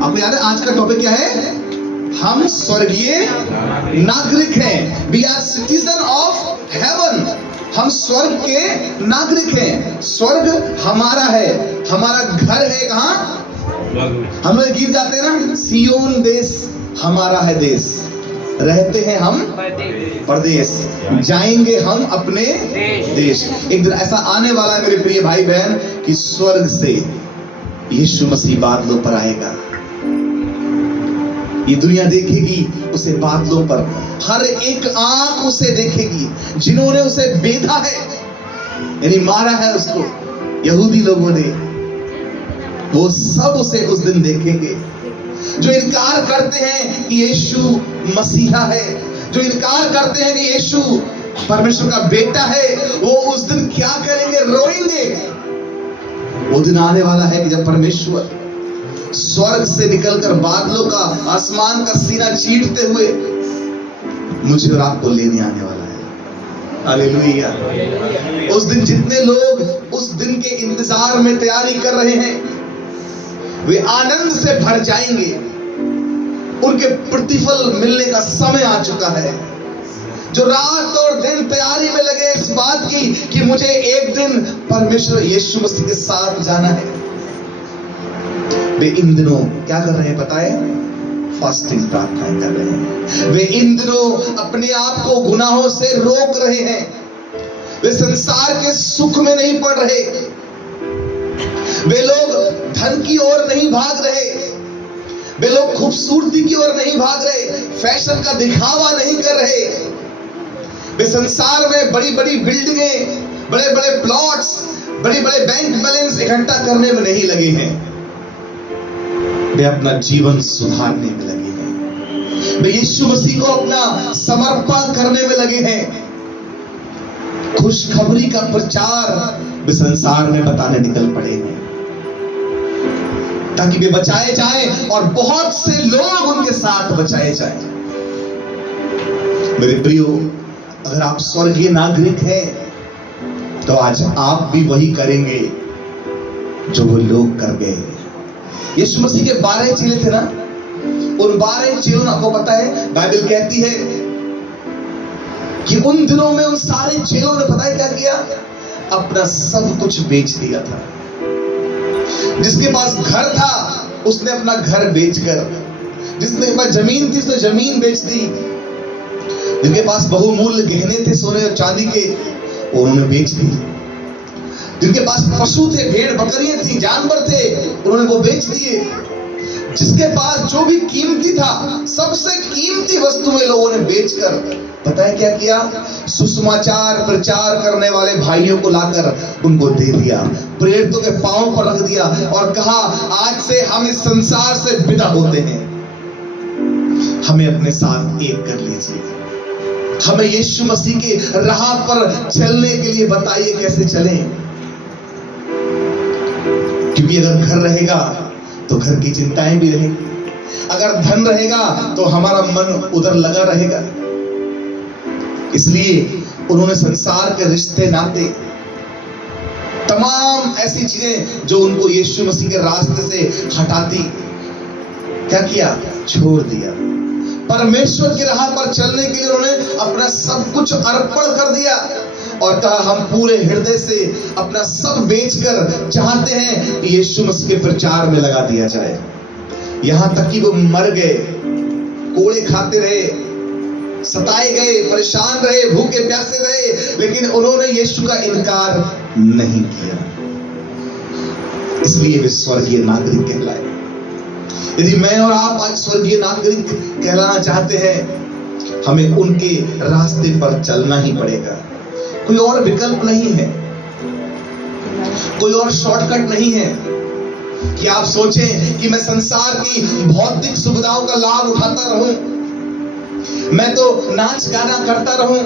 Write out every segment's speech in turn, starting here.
आपको याद है आज का टॉपिक क्या है? हम स्वर्गीय नागरिक हैं। We are citizen of heaven. हम स्वर्ग के नागरिक हैं। स्वर्ग हमारा है, हमारा घर है। कहाँ? हम लोग गीत गाते हैं ना, सियोन देश हमारा है देश, रहते हैं हम परदेश, जाएंगे हम अपने देश। एक दिन ऐसा आने वाला है मेरे प्रिय भाई बहन कि स्वर्ग से यीशु मसीह बादलों पर आएगा। ये दुनिया देखेगी उसे बादलों पर, हर एक आंख उसे देखेगी। जिन्होंने उसे बेधा है, यानी मारा है उसको, यहूदी लोगों ने, वो सब उसे उस दिन देखेंगे। जो इनकार करते हैं कि यीशु मसीहा है, जो इनकार करते हैं कि यीशु परमेश्वर का बेटा है, वो उस दिन क्या करेंगे? रोएंगे। वो दिन आने वाला है कि जब परमेश्वर स्वर्ग से निकलकर बादलों का, आसमान का सीना चीरते हुए मुझे और आपको लेने आने वाला है। हालेलुया। उस दिन जितने लोग उस दिन के इंतजार में तैयारी कर रहे हैं, वे आनंद से भर जाएंगे। उनके प्रतिफल मिलने का समय आ चुका है। जो रात और दिन तैयारी में लगे इस बात की कि मुझे एक दिन परमेश्वर यीशु मसीह के साथ जाना है, वे इन दिनों क्या कर रहे हैं पता है? फास्टिंग, प्रार्थनाएं कर रहे हैं। वे इन दिनों अपने आप को गुनाहों से रोक रहे हैं। वे संसार के सुख में नहीं पड़ रहे। वे लोग धन की ओर नहीं भाग रहे। वे लोग खूबसूरती की ओर नहीं भाग रहे। फैशन का दिखावा नहीं कर रहे। वे संसार में बड़ी बड़ी बिल्डिंगें, बड़े बड़े प्लॉट्स, बड़े बड़े बैंक बैलेंस इकट्ठा करने में नहीं लगे हैं। वे अपना जीवन सुधारने में लगे हैं। वे यीशु मसीह को अपना समर्पण करने में लगे हैं। खुशखबरी का प्रचार वे संसार में बताने निकल पड़े हैं, ताकि वे बचाए जाएं और बहुत से लोग उनके साथ बचाए जाएं। मेरे प्रियो, अगर आप स्वर्गीय नागरिक हैं तो आज आप भी वही करेंगे जो वो लोग कर गए। यीशु मसीह के 12 चेले थे ना, उन 12 चेलों ने, आपको पता है बाइबल कहती है कि उन दिनों में उन सारे चेलों ने पता है क्या किया? अपना सब कुछ बेच दिया था। जिसके पास घर था उसने अपना घर बेचकर, जिसके पास जमीन थी उसने जमीन बेच दी, जिनके पास बहुमूल्य गहने थे सोने और चांदी के, उन्होंने बेच दी। जिनके पास पशु थे, भेड़ बकरियां थी, जानवर थे, उन्होंने वो बेच दिए। जिसके पास जो भी कीमती था, सबसे कीमती वस्तुएं लोगों ने बेचकर पता है क्या किया? सुसमाचार प्रचार करने वाले भाइयों को लाकर उनको दे दिया, प्रेरितों के पांव पर रख दिया और कहा, आज से हम इस संसार से विदा होते हैं, हमें अपने साथ एक कर लीजिए। हमें यीशु मसीह की राह पर चलने के लिए बताइए कैसे चलें। क्योंकि अगर घर रहेगा तो घर की चिंताएं भी रहेंगी, अगर धन रहेगा तो हमारा मन उधर लगा रहेगा। इसलिए उन्होंने संसार के रिश्ते नाते, तमाम ऐसी चीजें जो उनको यीशु मसीह के रास्ते से हटाती, क्या किया? छोड़ दिया। परमेश्वर की राह पर चलने के लिए उन्होंने अपना सब कुछ अर्पण कर दिया और कहा, हम पूरे हृदय से अपना सब बेचकर चाहते हैं कि यीशु मसीह के प्रचार में लगा दिया जाए। यहां तक कि वो मर गए, कोड़े खाते रहे, सताए गए, परेशान रहे, भूखे प्यासे रहे, लेकिन उन्होंने यीशु का इनकार नहीं किया। इसलिए वे स्वर्गीय नागरिक कहलाए। यदि मैं और आप आज स्वर्गीय नागरिक कहलाना चाहते हैं, हमें उनके रास्ते पर चलना ही पड़ेगा। कोई और विकल्प नहीं है, कोई और शॉर्टकट नहीं है कि आप सोचें कि मैं संसार की भौतिक सुविधाओं का लाभ उठाता रहूं, मैं तो नाच गाना करता रहूं,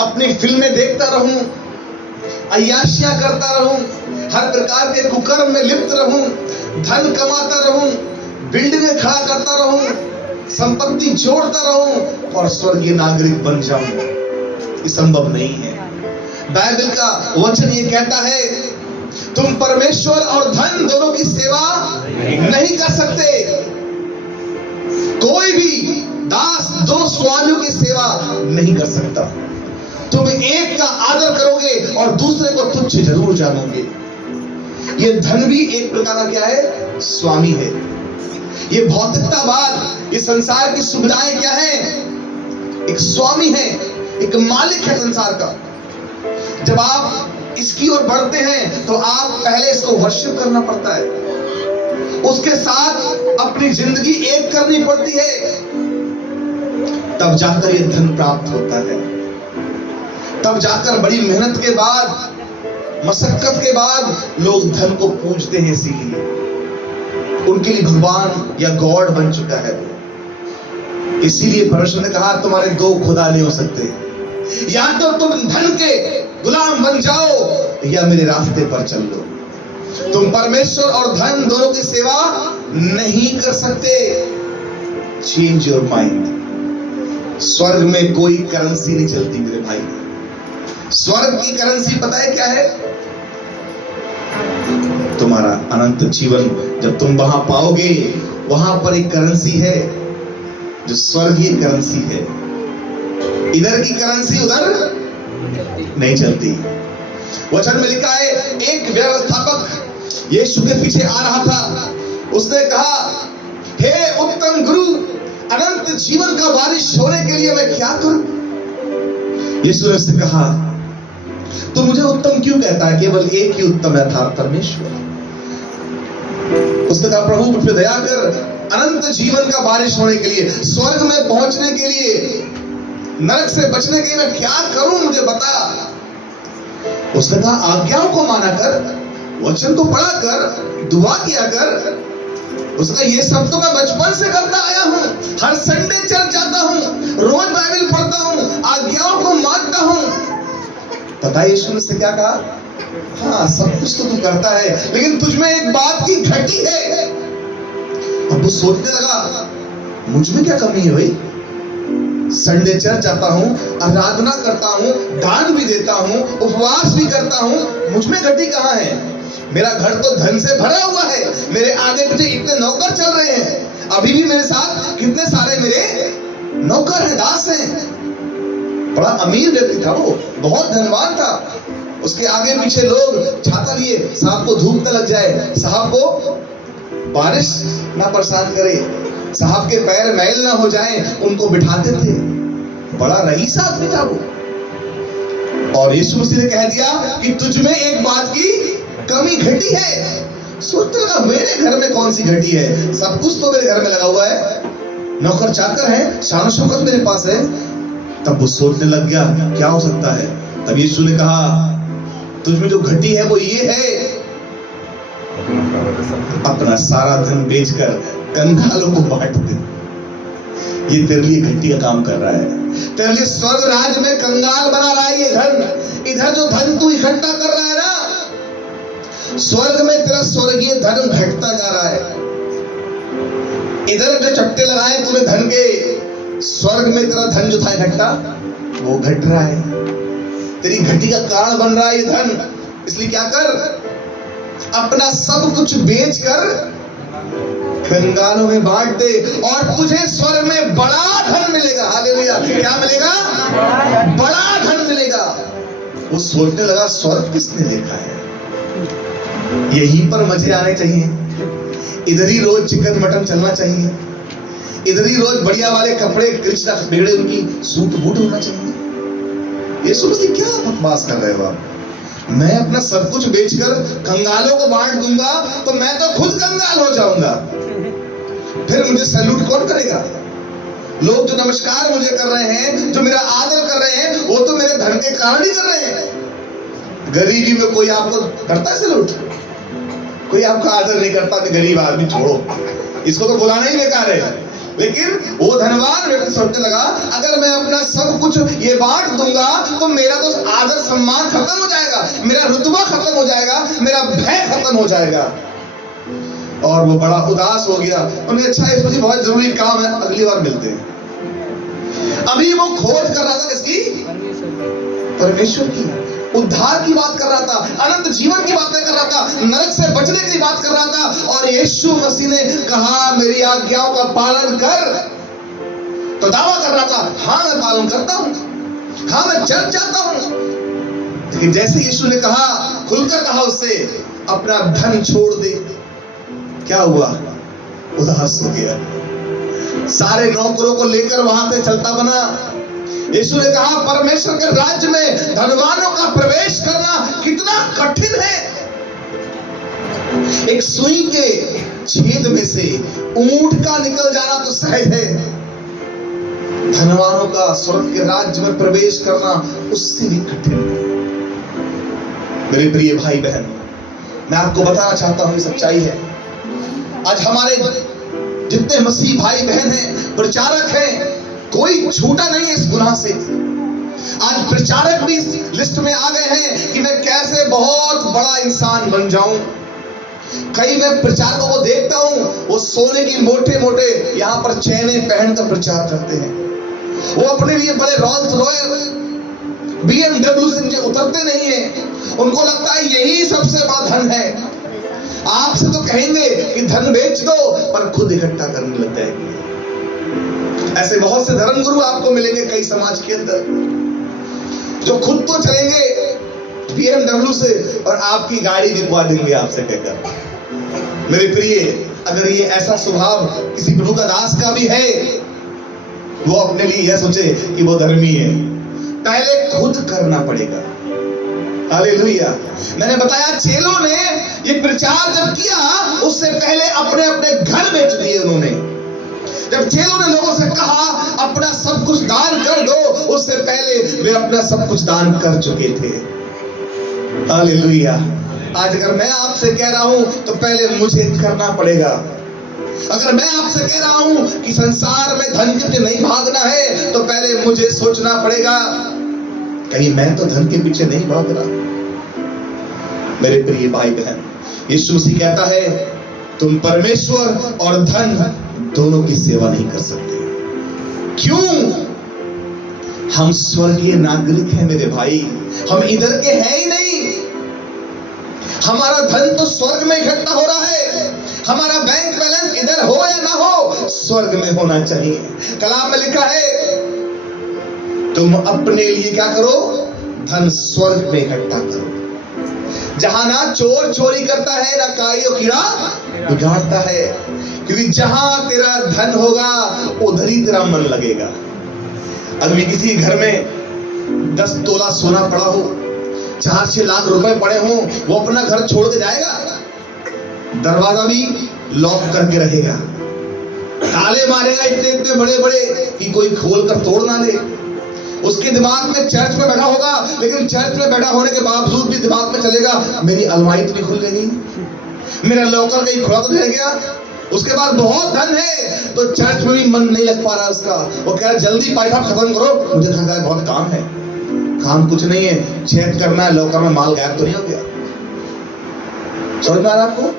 अपनी फिल्में देखता रहूं, अय्याशियां करता रहूं, हर प्रकार के कुकर्म में लिप्त रहूं, धन कमाता रहूं, बिल्डिंगें खड़ा करता रहूं, संपत्ति जोड़ता रहूं और स्वर्गीय नागरिक बन जाऊं। ये संभव नहीं है। बाइबल का वचन ये कहता है, तुम परमेश्वर और धन दोनों की सेवा नहीं कर सकते। स्वामियों की सेवा नहीं कर सकता। तुम एक का आदर करोगे और दूसरे को तुच्छ जरूर जानोगे। ये धन भी एक प्रकार का क्या है? स्वामी है। ये भौतिकतावाद, ये संसार की सुविधाएं क्या है? एक स्वामी है, एक मालिक है संसार का। जब आप इसकी ओर बढ़ते हैं तो आप पहले इसको वर्शिप करना पड़ता है, उसके साथ अपनी जिंदगी एक करनी पड़ती है, तब जाकर यह धन प्राप्त होता है। तब जाकर बड़ी मेहनत के बाद, मशक्कत के बाद लोग धन को पूजते हैं। इसीलिए उनके लिए भगवान या गॉड बन चुका है। इसीलिए परमेश्वर ने कहा तुम्हारे दो खुदा नहीं हो सकते, या तो तुम धन के गुलाम बन जाओ या मेरे रास्ते पर चल लो। तुम परमेश्वर और धन दोनों की सेवा नहीं कर सकते। Change your mind. स्वर्ग में कोई करेंसी नहीं चलती मेरे भाई। स्वर्ग की करेंसी पता है क्या है? तुम्हारा अनंत जीवन। जब तुम वहां पाओगे, वहां पर एक करेंसी है जो स्वर्गीय करेंसी है। इधर की करेंसी उधर नहीं चलती। वचन में लिखा है, एक व्यवस्थापक यीशु के पीछे आ रहा था। उसने कहा, हे उत्तम गुरु, अनंत जीवन का वारिस होने के लिए मैं क्या करूं? यीशु ने उससे कहा, तो मुझे उत्तम क्यों कहता है? केवल एक ही उत्तम है, अर्थात परमेश्वर। उसने कहा, प्रभु मुझ पे दया कर, अनंत जीवन का वारिस होने के लिए, स्वर्ग में पहुंचने के लिए, नरक से बचने के लिए मैं क्या करूं, मुझे बता। उसने कहा, आज्ञाओं को माना कर, वचन को पढ़ा कर, दुआ किया कर। उसने कहा, ये सब तो मैं बचपन से करता आया हूं, हर संडे चर्च जाता हूं, रोज बाइबल पढ़ता हूं, आज्ञाओं को मानता हूं। पता है यीशु ने उससे क्या कहा? हाँ, सब कुछ तो तू करता है, लेकिन तुझमें एक बात की घटी है। अब वो सोचने लगा, मुझ में क्या कमी है भाई? संडे चर्च जाता हूं, आराधना करता हूं, दान भी देता हूं, उपवास भी करता हूं, मुझ में घटी कहां है? मेरा घर तो धन से भरा हुआ है, मेरे आगे पीछे इतने नौकर चल रहे हैं, अभी भी मेरे साथ कितने सारे मेरे नौकर हैं, दास हैं। बड़ा अमीर व्यक्ति था वो, बहुत धनवान था। उसके आगे पीछे लोग छाता लिए, साहब को धूप न लग जाए, साहब को बारिश ना परेशान करे, साहब के पैर मैल ना हो जाए, उनको बिठाते थे। बड़ा रईस आदमी था वो। और यीशु मसीह ने कह दिया कि तुझमें एक बात की कमी घटी है। सोचने लगा, मेरे घर में कौन सी घटी है? सब कुछ तो मेरे घर में लगा हुआ है, नौकर चाकर है, शान शौकत मेरे पास है। तब वो सोचने लग गया, क्या हो सकता है? तब यीशु ने कहा, तुझमें जो घटी है वो ये है, अपना सारा धन बेचकर कंगालों को बांट दे। ये तेरे लिए घटी का काम कर रहा है। तेरे लिए स्वर्ग राज में कंगाल बना रहा है ये धन। इधर जो धन तू इकट्ठा कर रहा है ना, स्वर्ग में तेरा स्वर्गीय धन घटता जा रहा है। इधर जो चट्टे लगाए तूने धन के, स्वर्ग में तेरा धन जो था इकट्ठा, वो घट रहा है। तेरी घटी का कारण बन रहा है ये धन। इसलिए क्या कर, अपना सब कुछ बेचकर कंगालों में बांट दे और तुझे स्वर्ग में बड़ा धन मिलेगा। हालेलुया। क्या मिलेगा? बड़ा धन मिलेगा। वो सोचने लगा, स्वर्ग किसने देखा है? यहीं पर मजे आने चाहिए, इधर ही रोज चिकन मटन चलना चाहिए, इधर ही रोज बढ़िया वाले कपड़े, कृष्णा बिगड़े उनकी सूट बूट होना चाहिए। ये सोचते क्या बकवास कर रहे हो आप? मैं अपना सब कुछ बेचकर कंगालों को बांट दूंगा तो मैं तो खुद कंगाल हो जाऊंगा। फिर मुझे सैल्यूट कौन करेगा? लोग जो नमस्कार मुझे कर रहे हैं, जो मेरा आदर कर रहे हैं, वो तो मेरे धन के कारण ही कर रहे हैं। गरीबी में कोई आपको करता है सैल्यूट? कोई आपका आदर नहीं करता कि गरीब आदमी छोड़ो, इसको तो बुलाना ही बेकार है। लेकिन वो धनवान व्यक्ति सोचने लगा, अगर मैं अपना सब कुछ ये बांट दूंगा तो मेरा तो आदर सम्मान खत्म हो जाएगा, मेरा रुतबा खत्म हो जाएगा, मेरा भय खत्म हो जाएगा। और वो बड़ा उदास हो गया। उन्हें अच्छा, इस मुझे बहुत जरूरी काम है, अगली बार मिलते हैं। अभी वो खोज कर रहा था किसकी? परमेश्वर की, उद्धार की बात कर रहा था, अनंत जीवन की बातें कर रहा था, नरक से बचने की बात कर रहा था। और यीशु मसीह ने कहा, मेरी आज्ञाओं का पालन कर, तो दावा कर रहा था, हाँ मैं पालन करता हूं, हाँ मैं चर्च जाता हूं। लेकिन जैसे यीशु ने कहा, खुलकर कहा उससे, अपना धन छोड़ दे, क्या हुआ? उदास हो गया। सारे नौकरों को लेकर वहां से चलता बना। यीशु ने कहा, परमेश्वर के राज्य में धनवानों का प्रवेश करना कितना कठिन है। एक सुई के छेद में से ऊंट का निकल जाना तो सहज है, धनवानों का स्वर्ग के राज्य में प्रवेश करना उससे भी कठिन है। मेरे प्रिय भाई बहन, मैं आपको बताना चाहता हूं, ये सच्चाई है। आज हमारे जितने मसीह भाई बहन हैं, प्रचारक हैं, कोई छूटा नहीं है इस गुनाह से। आज प्रचारक भी इस लिस्ट में आ गए हैं कि मैं कैसे बहुत बड़ा इंसान बन जाऊं। कई मैं प्रचारकों को देखता हूं, वो सोने की मोटे मोटे यहां पर चैने पहनकर प्रचार करते हैं। वो अपने लिए बड़े रॉल्स रॉयल BMW से उतरते नहीं है। उनको लगता है यही सबसे बड़ा धन है। आपसे तो कहेंगे कि धन बेच दो, पर खुद इकट्ठा करने लग जाएंगे। ऐसे बहुत से धर्मगुरु आपको मिलेंगे कई समाज के अंदर, जो खुद तो चलेंगे BMW से और आपकी गाड़ी बिकवा देंगे आपसे कहकर। मेरे प्रिय, अगर ये ऐसा स्वभाव किसी प्रभु का दास का भी है, वो अपने लिए यह सोचे कि वो धर्मी है, पहले खुद करना पड़ेगा। हालेलुया। मैंने बताया, चेलों ने ये प्रचार जब किया, उससे पहले अपने अपने घर बेच दिए उन्होंने। जब चेलों ने लोगों से कहा अपना सब कुछ दान कर दो, उससे पहले वे अपना सब कुछ दान कर चुके थे। हालेलुया। आज अगर मैं आपसे कह रहा हूं तो पहले मुझे करना पड़ेगा। अगर मैं आपसे कह रहा हूं कि संसार में धन के पीछे नहीं भागना है, तो पहले मुझे सोचना पड़ेगा, कहीं मैं तो धन के पीछे नहीं भाग रहा। मेरे प्रिय भाई बहन, यीशु मसीह कहता है, तुम परमेश्वर और धन दोनों की सेवा नहीं कर सकते। क्यों? हम स्वर्गीय नागरिक हैं मेरे भाई, हम इधर के हैं ही नहीं। हमारा धन तो स्वर्ग में इकट्ठा हो रहा है। हमारा बैंक बैलेंस इधर हो या ना हो, स्वर्ग में होना चाहिए। कलाम में लिखा है, तुम अपने लिए क्या करो? धन स्वर्ग में इकट्ठा करो, जहां ना चोर चोरी करता है, ना काई और कीड़ा बिगाड़ता है। क्योंकि जहां तेरा धन होगा, उधर ही तेरा मन लगेगा। अगर किसी घर में 10 तोला सोना पड़ा हो, 4-6 लाख रुपए पड़े हो, वो अपना घर छोड़ के जाएगा? दरवाजा भी लॉक करके रहेगा, ताले मारेगा इतने इतने बड़े बड़े कि कोई खोल कर तोड़ ना ले। उसके दिमाग में चर्च में बैठा होगा, लेकिन चर्च में बैठा होने के बावजूद भी दिमाग में चलेगा, मेरी अलमारी तो नहीं खुल रही, मेरा लॉकर कहीं खुला तो नहीं रह गया। उसके बाद बहुत धन है, तो चर्च में भी मन नहीं लग पा रहा उसका। वो कह रहा, जल्दी पाइप खत्म करो, मुझे घर का बहुत काम है। काम कुछ नहीं है, चेक करना है लॉकर में माल गायब तो नहीं हो गया। समझ में आ रहा आपको?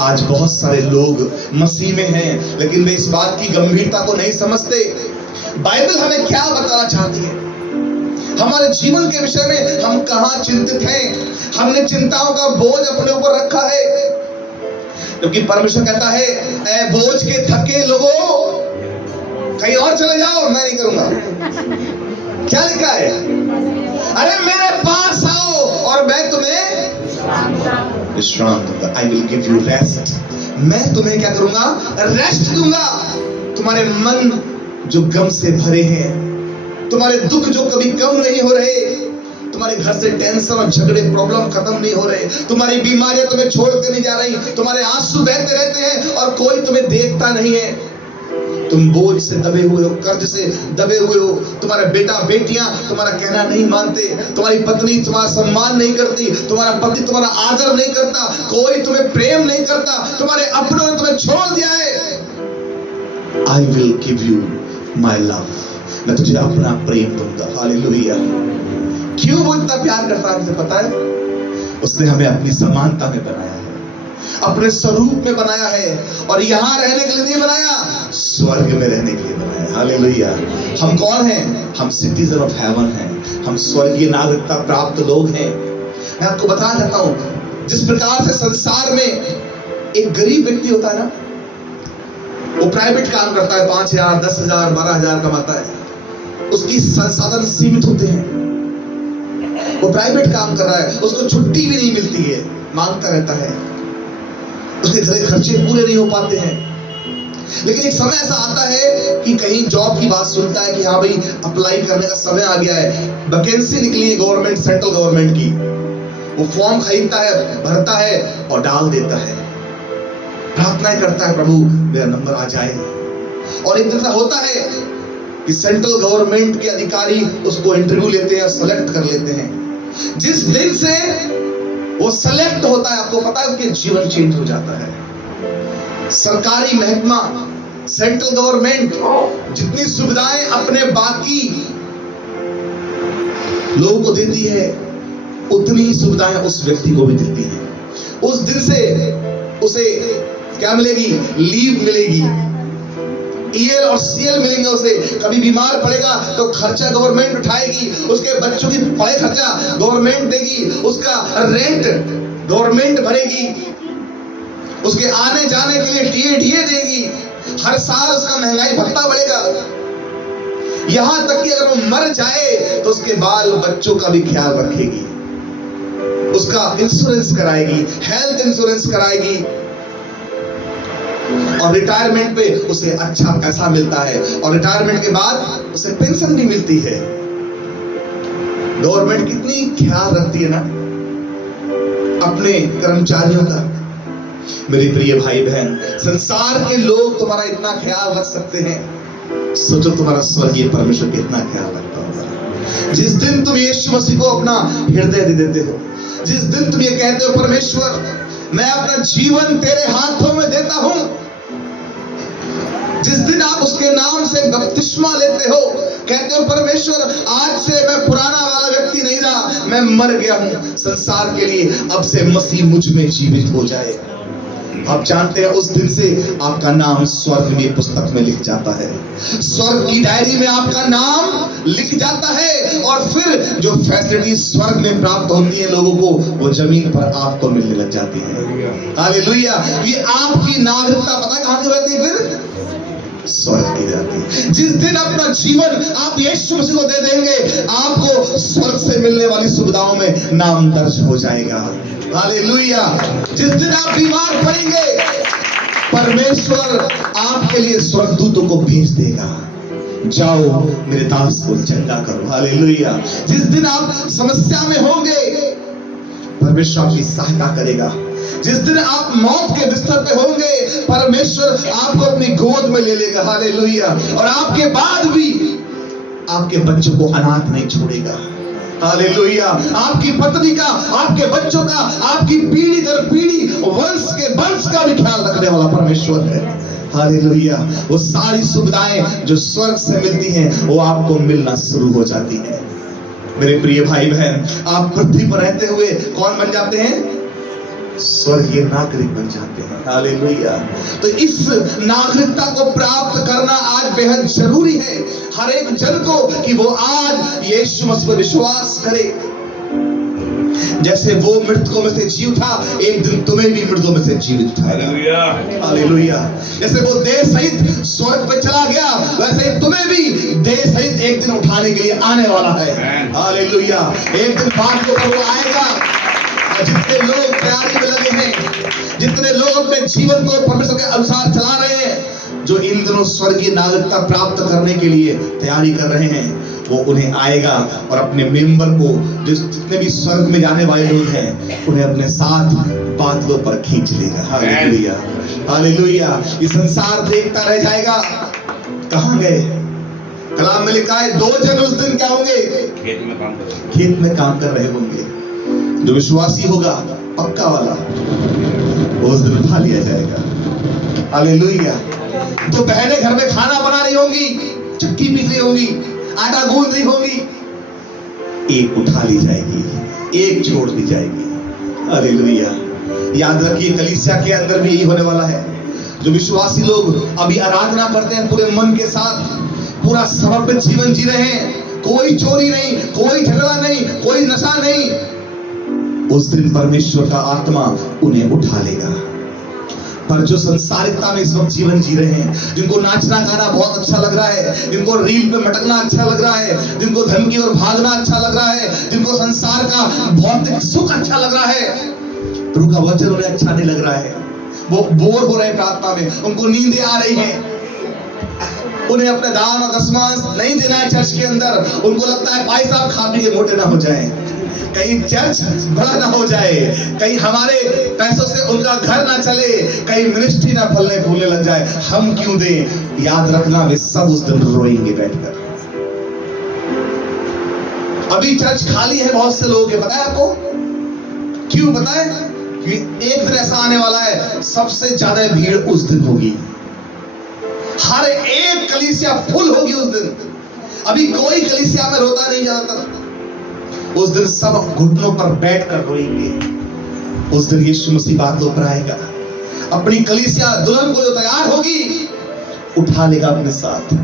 आज बहुत सारे लोग मसीह में हैं, लेकिन वे इस बात की गंभीरता को नहीं समझते। बाइबल हमें क्या बताना चाहती है, हमारे जीवन के विषय में हम कहां चिंतित हैं। हमने चिंताओं का बोझ अपने ऊपर रखा है, क्योंकि परमेश्वर कहता है, ऐ बोझ के थके लोगों, कहीं और चले जाओ, मैं नहीं करूंगा। क्या लिखा है? अरे मेरे पास आओ और मैं तुम्हें विश्राम दूंगा। I will give you rest. मैं तुम्हें क्या करूंगा? रेस्ट दूंगा। तुम्हारे मन जो गम से भरे हैं, तुम्हारे दुख जो कभी कम नहीं हो रहे, तुम्हारे घर से टेंशन और झगड़े प्रॉब्लम खत्म नहीं हो रहे, तुम्हारी बीमारियां तुम्हें छोड़ के नहीं जा रही, तुम्हारे आंसू बहते रहते हैं और कोई तुम्हें देखता नहीं है। तुम बोझ से दबे हुए हो, कर्ज से दबे हुए हो, तुम्हारा बेटा बेटियां तुम्हारा कहना नहीं मानते, तुम्हारी पत्नी तुम्हारा सम्मान नहीं करती, तुम्हारा पति तुम्हारा आदर नहीं करता, कोई तुम्हें प्रेम नहीं करता, तुम्हारे अपनों ने तुम्हें छोड़ दिया है। I will give you my love। मैं तुझे अपना प्रेम दूंगा। हालेलुया। क्यों वो इतना प्यार करता है हमसे पता है? उसने हमें अपनी समानता में बनाया है, अपने स्वरूप में बनाया है, और यहां रहने के लिए नहीं बनाया, स्वर्ग में रहने के लिए बनाया। हालेलुया। हम कौन हैं? हम सिटीजन ऑफ हेवन हैं, हम स्वर्गीय नागरिकता प्राप्त लोग हैं। मैं आपको बताना चाहता हूं, जिस प्रकार से संसार में एक गरीब व्यक्ति होता है ना, वो प्राइवेट काम करता है, 5,000, 10,000, 12,000 कमाता है, उसकी संसाधन सीमित होते हैं, वो प्राइवेट काम कर रहा है, उसको छुट्टी भी नहीं मिलती है, मांगता रहता है, उसके घर के खर्चे पूरे नहीं हो पाते हैं। लेकिन एक समय ऐसा आता है कि कहीं जॉब की बात सुनता है कि हाँ भाई अप्लाई करने का समय आ गया है, वैकेंसी निकली है गवर्नमेंट, सेंट्रल गवर्नमेंट की, वो फॉर्म खरीदता है, भरता है और डाल देता है, प्रार्थनाएं करता है प्रभु मेरा नंबर आ जाए। और एक दिन ऐसा होता है कि सेंट्रल गवर्नमेंट के अधिकारी उसको इंटरव्यू लेते हैं, सेलेक्ट कर लेते हैं। जिस दिन से वो सेलेक्ट होता है, आपको पता है उसके जीवन चेंज हो जाता है। सरकारी महकमा, सेंट्रल गवर्नमेंट जितनी सुविधाएं अपने बाकी लोगों को देती है, उतनी ही सुविधाएं उस व्यक्ति को भी देती है। उस दिन से उसे क्या मिलेगी? लीव मिलेगी, ईएल और सीएल मिलेंगे उसे। कभी बीमार पड़ेगा तो खर्चा गवर्नमेंट उठाएगी, उसके बच्चों की पढ़ाई खर्चा गवर्नमेंट देगी, उसका रेंट गवर्नमेंट भरेगी, उसके आने जाने के लिए टीए देगी, हर साल उसका महंगाई भत्ता बढ़ेगा। यहां तक कि अगर वो मर जाए तो उसके बाल बच्चों का भी ख्याल रखेगी, उसका इंश्योरेंस कराएगी, हेल्थ इंश्योरेंस कराएगी, और रिटायरमेंट पे उसे अच्छा पैसा मिलता है, और रिटायरमेंट के बाद उसे पेंशन भी मिलती है। गवर्नमेंट कितनी ख्याल रखती है ना अपने कर्मचारियों का। मेरे प्रिय भाई बहन, संसार के लोग तुम्हारा इतना ख्याल रख सकते हैं, सोचो तुम्हारा स्वर्गीय परमेश्वर कितना ख्याल रखता होगा। जिस दिन तुम यीशु मसीह को अपना हृदय दे देते हो, जिस दिन तुम ये कहते हो परमेश्वर मैं अपना जीवन तेरे हाथों में देता हूं, जिस दिन आप उसके नाम से बपतिस्मा लेते हो, कहते हो परमेश्वर आज से मैं पुराना वाला व्यक्ति नहीं रहा, मैं मर गया हूं संसार के लिए, अब से मसीह मुझ में जीवित हो जाए। आप जानते हैं उस दिन से आपका नाम स्वर्ग में पुस्तक में लिख जाता है, स्वर्ग की डायरी में आपका नाम लिख जाता है, और फिर जो फैसिलिटी स्वर्ग में प्राप्त होती है लोगों को, वो जमीन पर आपको मिलने लग जाती है। हालेलुया। ये आपकी नागरिकता पता कहां की रहती है? फिर स्वर्ग की रहती है। जिस दिन अपना जीवन आप यीशु मसीह को दे देंगे, आपको स्वर्ग से मिलने वाली सुविधाओं में नाम दर्ज हो जाएगा। हालेलुया। जिस दिन आप बीमार पड़ेंगे, परमेश्वर आपके लिए स्वर्गदूतों को भेज देगा, जाओ मेरे दास को चंगा करो। हालेलुया। जिस दिन आप समस्या में होंगे, परमेश्वर आपकी सहायता करेगा। जिस दिन आप मौत के बिस्तर पे होंगे, परमेश्वर आपको अपनी गोद में ले लेगा। हालेलुया। और आपके बाद भी आपके बच्चों को अनाथ नहीं छोड़ेगा। हालेलुया। आपकी पत्नी का, आपके बच्चों का, आपकी पीढ़ी दर पीढ़ी वंश के वंश का भी ख्याल रखने वाला परमेश्वर है। हालेलुया। वो सारी सुविधाएं जो स्वर्ग से मिलती हैं, वो आपको मिलना शुरू हो जाती है। मेरे प्रिय भाई बहन, आप पृथ्वी पर रहते हुए कौन बन जाते हैं? स्वर्गीय नागरिक बन जाते हैं। हालेलुया। तो इस नागरिकता को प्राप्त करना आज बेहद जरूरी है हर एक जन को, कि वो आज यीशु मसीह पर विश्वास करे। जैसे वो मृतकों में से जी उठा, एक दिन तुम्हें भी मृतकों में से जीवित उठाएगा। हालेलुया। जैसे वो देह सहित स्वर्ग पे चला गया, वैसे ही तुम्हें भी देह सहित एक दिन उठाने के लिए आने वाला है। हालेलुया। एक दिन बाद को प्रभु आएगा। जितने लोग तैयारी में लगे हैं, जितने लोग अपने जीवन को परमेश्वर के अनुसार चला रहे हैं, जो इन दिनों स्वर्गीय नागरिकता प्राप्त करने के लिए तैयारी कर रहे हैं, वो उन्हें आएगा और अपने मेंबर को, जितने भी स्वर्ग में जाने वाले लोग हैं, उन्हें अपने साथ बादलों पर खींच लेगा। हालेलुया। हालेलुया। ये संसार देखता रह जाएगा, कहां गए? कलाम में लिखा है 2 जन उस दिन क्या होंगे? खेत में काम कर रहे होंगे। जो विश्वासी होगा पक्का वाला, उस दिन उठा लिया जाएगा। हालेलुया। तो बहनें घर में खाना बना रही होंगी, चक्की पीस रही होंगी, आटा गूंद रही होंगी, एक उठा ली जाएगी, एक छोड़ दी जाएगी। हालेलुया। याद रखिए, कलीसिया के अंदर भी यही होने वाला है। जो विश्वासी लोग अभी आराधना करते हैं पूरे मन के साथ, पूरा समर्पित जीवन जी रहे हैं, कोई चोरी नहीं, कोई झगड़ा नहीं, कोई नशा नहीं, उस दिन परमेश्वर का आत्मा उन्हें उठा लेगा। पर जो संसारिकता में इस वक्त जीवन जी रहे हैं, जिनको नाचना गाना बहुत अच्छा लग रहा है, जिनको रील पे मटकना अच्छा लग रहा है, जिनको धन की ओर भागना अच्छा लग रहा है, जिनको संसार का भौतिक सुख अच्छा लग रहा है, प्रभु का वचन उन्हें अच्छा नहीं लग रहा है। वो बोर हो रहे हैं प्रार्थना में, उनको नींदें आ रही हैं, उन्हें अपने दान और दशमांश नहीं देना है चर्च के अंदर। उनको लगता है भाई साहब खा पी के मोटे ना हो जाएं, कहीं चर्च बड़ा ना हो जाए, कहीं हमारे पैसों से उनका घर ना चले, कहीं मिनिस्ट्री ना फलने फूलने लग जाए, हम क्यों दें। याद रखना वे सब उस दिन रोएंगे बैठकर। अभी चर्च खाली है बहुत से लोगों के, पता है आपको क्यों? पता है कि एक दिन ऐसा आने वाला है, सबसे ज्यादा भीड़ उस दिन होगी, हर एक कलीसिया फुल होगी उस दिन। अभी कोई कलीसिया में रोता नहीं ज्यादातर, उस दिन सब घुटनों पर बैठकर रोएंगे। उस दिन यीशु मसीह बादलों पर आएगा, अपनी कलीसिया दुल्हन को जो तैयार होगी उठा लेगा अपने साथ,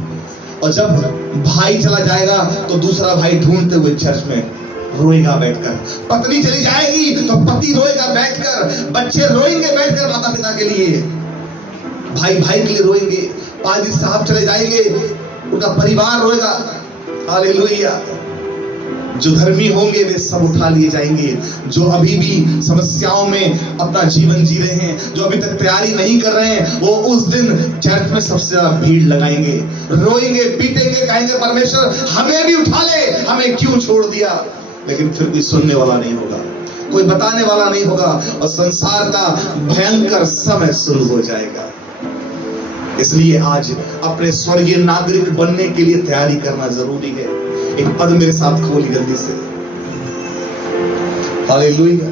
और जब भाई चला जाएगा तो दूसरा भाई ढूंढते हुए चर्च में रोएगा बैठकर। पत्नी चली जाएगी तो पति रोएगा बैठकर, बच्चे रोएंगे बैठकर माता पिता के लिए, भाई भाई के लिए रोएंगे, पादरी साहब चले जाएंगे उनका परिवार रोएगा। हालेलुया। जो धर्मी होंगे वे सब उठा लिए जाएंगे, जो अभी भी समस्याओं में अपना जीवन जी रहे हैं, जो अभी तक तैयारी नहीं कर रहे हैं, वो उस दिन चर्च में सबसे ज्यादा भीड़ लगाएंगे, रोएंगे, पीटेंगे, कहेंगे परमेश्वर हमें भी उठा ले, हमें क्यों छोड़ दिया। लेकिन फिर कोई सुनने वाला नहीं होगा, कोई बताने वाला नहीं होगा, और संसार का भयंकर समय शुरू हो जाएगा। इसलिए आज अपने स्वर्गीय नागरिक बनने के लिए तैयारी करना जरूरी है। एक पद मेरे साथ खोली जल्दी से, हालेलुया।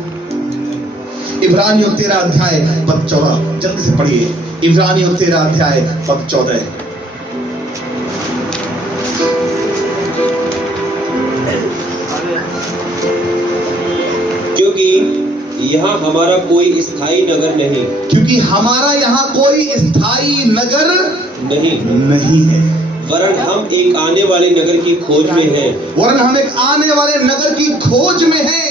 इब्रानियों 13 अध्याय पद 14, जल्दी से पढ़िए। इब्रानियों 13 अध्याय पद 14। क्योंकि यहाँ हमारा कोई स्थायी नगर नहीं, क्योंकि हमारा यहाँ कोई स्थायी नगर नहीं है, वरन हम एक आने वाले नगर की खोज में हैं। वरन हम एक आने वाले नगर की खोज में हैं।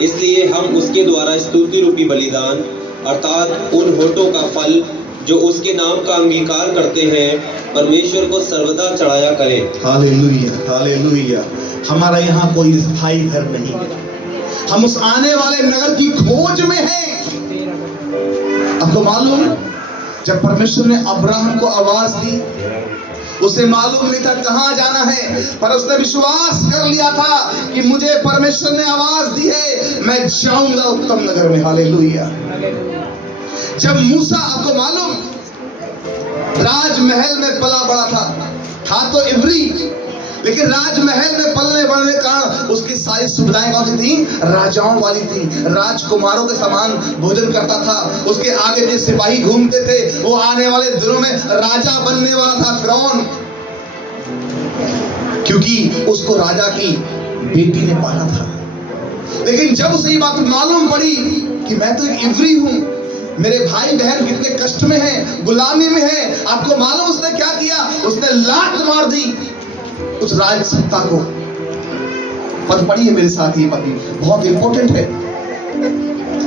इसलिए हम उसके द्वारा स्तुति रूपी बलिदान अर्थात उन होठों का फल जो उसके नाम का अंगीकार करते हैं परमेश्वर को सर्वदा चढ़ाया करें। Hallelujah, hallelujah. हमारा यहाँ कोई स्थायी घर नहीं है, हम उस आने वाले नगर की खोज में हैं। आपको मालूम, जब परमेश्वर ने अब्राहम को आवाज दी, उसे मालूम नहीं था कहां जाना है, पर उसने विश्वास कर लिया था कि मुझे परमेश्वर ने आवाज दी है, मैं जाऊंगा उत्तम नगर में। हालेलुया। जब मूसा, आपको मालूम, राजमहल में पला बड़ा था तो इब्री, लेकिन राजमहल में पलने बढ़ने का उसकी सारी सुविधाएं कौन सी थी? राजाओं वाली थी। राजकुमारों के समान भोजन करता था, उसके आगे जो सिपाही घूमते थे वो आने वाले दिनों में राजा बनने वाला था, फिरौन, क्योंकि उसको राजा की बेटी ने पाला था। लेकिन जब उसे ये बात मालूम पड़ी कि मैं तो एक इब्री हूं, मेरे भाई बहन कितने कष्ट में हैं, गुलामी में हैं, आपको मालूम उसने क्या किया? उसने लात मार दी उस राज सत्ता को। पद पढ़िए मेरे साथ, ये पद बहुत इंपॉर्टेंट है।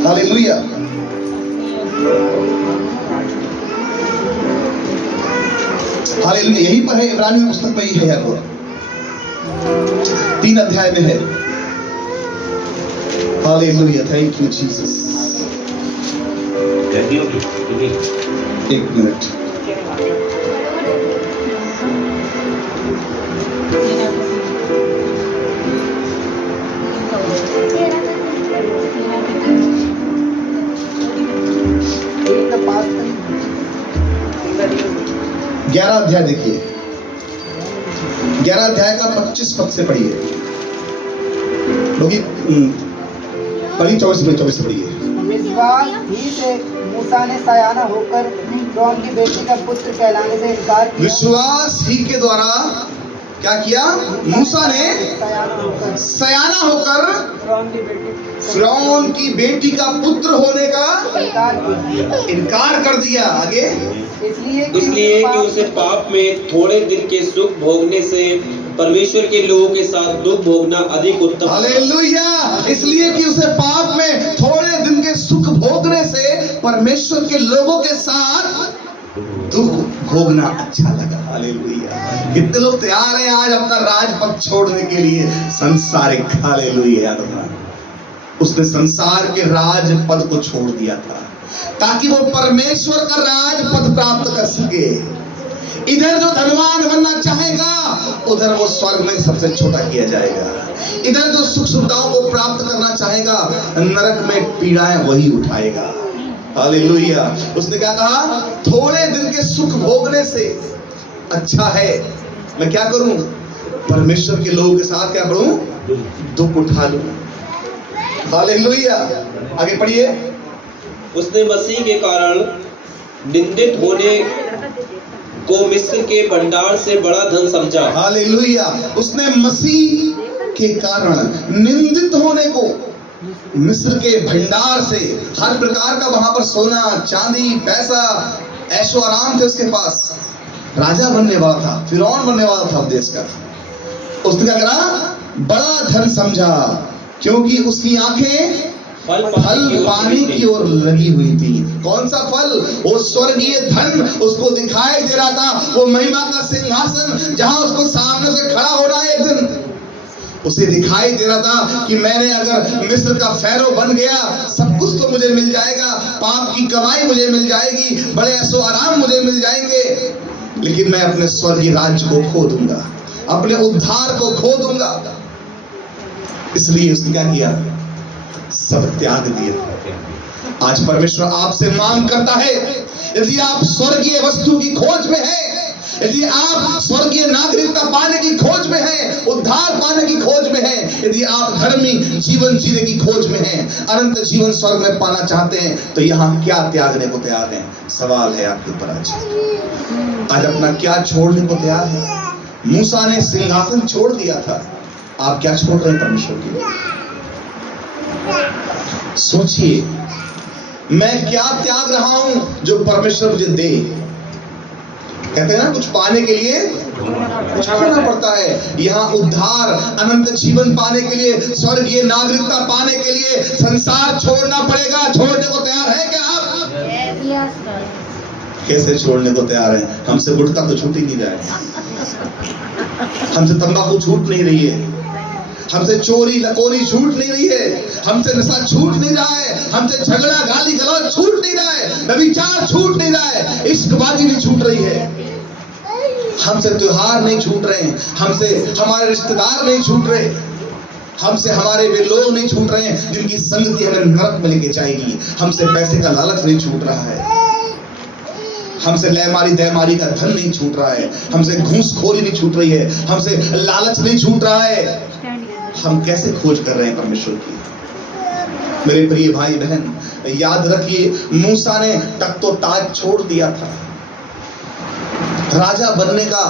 हालेलुया। हालेलुया। यही पर है, इब्रानियों पुस्तक में ही है, 3 अध्याय में है। हालेलुया। Thank you Jesus. एक मिनट। ग्यारह अध्याय देखिए, 11 अध्याय का 25 पद से पढ़िए। लोग पढ़िए 24 से पढ़िए। विश्वास ही से मूसा ने सयाना होकर फिरौन की बेटी का पुत्र कहलाने से इनकार किया। विश्वास ही के द्वारा क्या किया? मूसा ने सयाना होकर फिरौन की बेटी का पुत्र होने का इनकार कर दिया। आगे, इसलिए कि उसे पाप में थोड़े दिन के सुख भोगने से परमेश्वर के लोगों के साथ दुख भोगना अधिक उत्तम। हालेलुया। इसलिए कि उसे पाप में थोड़े दिन के के सुख भोगने से परमेश्वर के लोगों के साथ दुख भोगना अच्छा लगा। हालेलुया। कितने लोग तैयार हैं आज अपना राजपद छोड़ने के लिए? संसारिक, हालेलुया। उसने संसार के राजपद को छोड़ दिया था ताकि वो परमेश्वर का राजपद प्राप्त कर सके। इधर जो धनवान बनना चाहेगा उधर वो स्वर्ग में सबसे छोटा किया जाएगा। इधर जो सुख सुविधाओं को प्राप्त करना चाहेगा नरक में पीड़ाएं वही उठाएगा। हालेलुया। उसने क्या कहा? थोड़े दिन के सुख भोगने से अच्छा है मैं क्या करूं? परमेश्वर के लोगों के साथ क्या करूं? दुख उठा लूं। हालेलुया। आगे पढ़िए। उसने मसीह के कारण निंदित होने को मिस्र के भंडार से बड़ा धन समझा। हालेलुया। उसने मसीह के कारण निंदित होने को मिस्र के भंडार से, हर प्रकार का वहां पर सोना चांदी पैसा ऐशो आराम थे उसके पास। राजा बनने वाला था, फिरौन बनने वाला था देश का। उसने क्या करा? बड़ा धन समझा क्योंकि उसकी आंखें फल पाने की ओर लगी हुई थी। कौन सा फल? वो स्वर्गीय धन उसको दिखाई दे रहा था। वो महिमा का सिंहासन जहां उसको सामने से खड़ा होना है एक दिन, उसे दिखाई दे रहा था कि मैंने अगर मिस्र का फैरो बन गया सब कुछ तो मुझे मिल जाएगा, पाप की कमाई मुझे मिल जाएगी, बड़े ऐशो आराम मुझे मिल जाएंगे, लेकिन मैं अपने स्वर्गीय राज्य को खो दूंगा, अपने उद्धार को खो दूंगा। इसलिए उसने क्या किया? सब त्याग दिया। आज परमेश्वर आपसे मांग करता है, यदि आप स्वर्गीय वस्तु की खोज में हैं, यदि आप स्वर्गीय नागरिकता पाने की खोज में हैं, उद्धार पाने की खोज में हैं, यदि आप धर्मी जीवन जीने की खोज में हैं, अनंत जीवन स्वर्ग में पाना चाहते हैं, तो यहाँ क्या त्यागने को तैयार हैं? सवाल है आपके ऊपर आज अपना क्या छोड़ने को तैयार है? मूसा ने सिंहासन छोड़ दिया था, आप क्या छोड़ रहे हैं परमेश्वर के लिए? सोचिए, मैं क्या त्याग रहा हूं जो परमेश्वर मुझे दे? कहते हैं ना, कुछ पाने के लिए कुछ खोना पड़ता है। यहाँ उद्धार अनंत जीवन पाने के लिए, स्वर्गीय नागरिकता पाने के लिए संसार छोड़ना पड़ेगा। छोड़ने को तैयार है क्या आप? कैसे छोड़ने को तैयार है? हमसे गुटखा तो छूट ही नहीं रहा है, हमसे तंबाकू छूट नहीं रही है, हमसे चोरी लकोरी छूट नहीं रही है, हमसे नशा छूट नहीं रहा है, हमसे झगड़ा गाली गलौज छूट नहीं रहा है, व्यभिचार छूट नहीं रहा है, इश्कबाजी नहीं छूट रही है, हमसे त्योहार नहीं छूट रहे हैं, हमसे हमारे रिश्तेदार नहीं छूट रहे, हमसे हमारे वे लोग नहीं छूट रहे हैं जिनकी संगति हमें नरक में लेके जाएगी, हमसे पैसे का लालच नहीं छूट रहा है, हमसे लयमारी दयमारी का धन नहीं छूट रहा है, हमसे घूसखोरी नहीं छूट रही है, हमसे लालच नहीं छूट रहा है। हम कैसे खोज कर रहे हैं परमेश्वर की? मेरे प्रिय भाई बहन, याद रखिए, मूसा ने तख्तो ताज छोड़ दिया था। राजा बनने का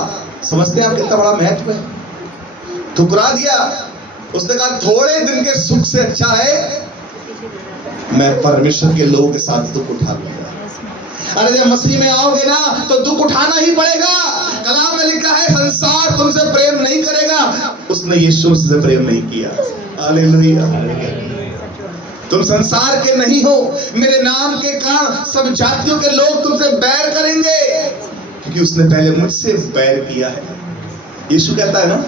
समझते हैं आप कितना बड़ा महत्व है? ठुकरा दिया। उसने कहा थोड़े दिन के सुख से अच्छा है मैं परमेश्वर के लोगों के साथ दुख उठा लूंगा। अरे जब मसीह में आओगे ना तो दुख उठाना ही पड़ेगा। कलाम में लिखा है संसार तुमसे प्रेम नहीं करेगा, उसने यीशु से प्रेम नहीं किया। हालेलुया। तुम संसार के नहीं हो, मेरे नाम के कारण सब जातियों के लोग तुमसे बैर करेंगे, क्योंकि उसने पहले मुझसे बैर किया है। यीशु कहता है ना,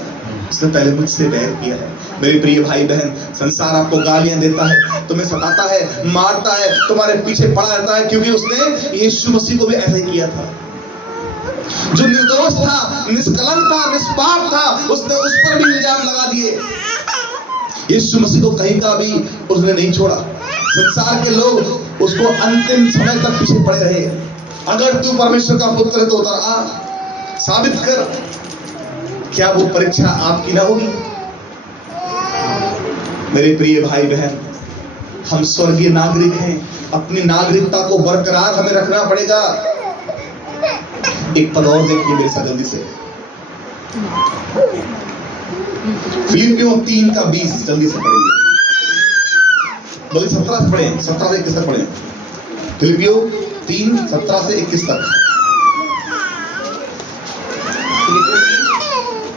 उसने पहले मुझसे बैर किया है। मेरे प्रिय भाई बहन, संसार आपको गालियां देता है, तुम्हें सताता है, मारता है, तुम्हारे पीछे पड़ा रहता है, क्योंकि उसने यीशु मसीह को भी ऐसा ही किया था। जो निर्दोष था, निष्कलंक था, निष्पाप था, उसने उस पर भी इल्जाम लगा दिए। यीशु मसीह को कहीं का भी उसने नहीं छोड़ा। संसार के लोग उसको अंतिम समय तक पीछे पड़े रहे। अगर तू परमेश्वर का पुत्र है तो उतर आ, साबित कर। क्या वो परीक्षा आपकी ना होगी? मेरे प्रिय भाई बहन, हम स्वर्गीय नागरिक हैं, अपनी नागरिकता को बरकरार हमें रखना पड़ेगा। एक पद और देखिए मेरे साथ जल्दी से, फिलिपियों 3:20 जल्दी से पढ़ेंगे। बोलिए 17 से पढ़ें, 17 से 21 तक पढ़ें। फिलिपियों 3:17 से 21 तक,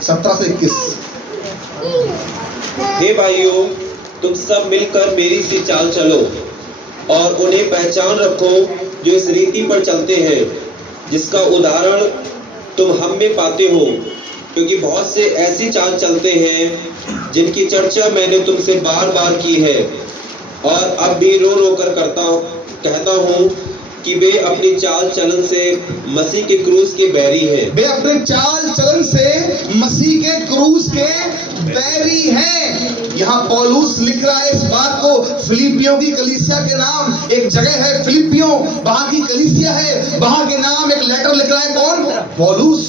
17 से 21। हे भाइयों, तुम सब मिलकर मेरी सी चाल चलो, और उन्हें पहचान रखो जो इस रीति पर चलते हैं जिसका उदाहरण तुम हम में पाते हो, क्योंकि बहुत से ऐसी चाल चलते हैं जिनकी चर्चा मैंने तुमसे बार बार की है और अब भी रो रो कर कहता हूँ कि वे अपनी चाल चलन से मसीह के क्रूस के बैरी हैं। वे अपने चाल चलन से मसीह के क्रूस के बैरी हैं। यहाँ पौलुस लिख रहा है इस बात को फिलिपियों की कलीसिया के नाम, एक जगह है फिलिपियों, वहां की कलीसिया है, वहां के नाम एक लेटर लिख रहा है कौन? पौलुस।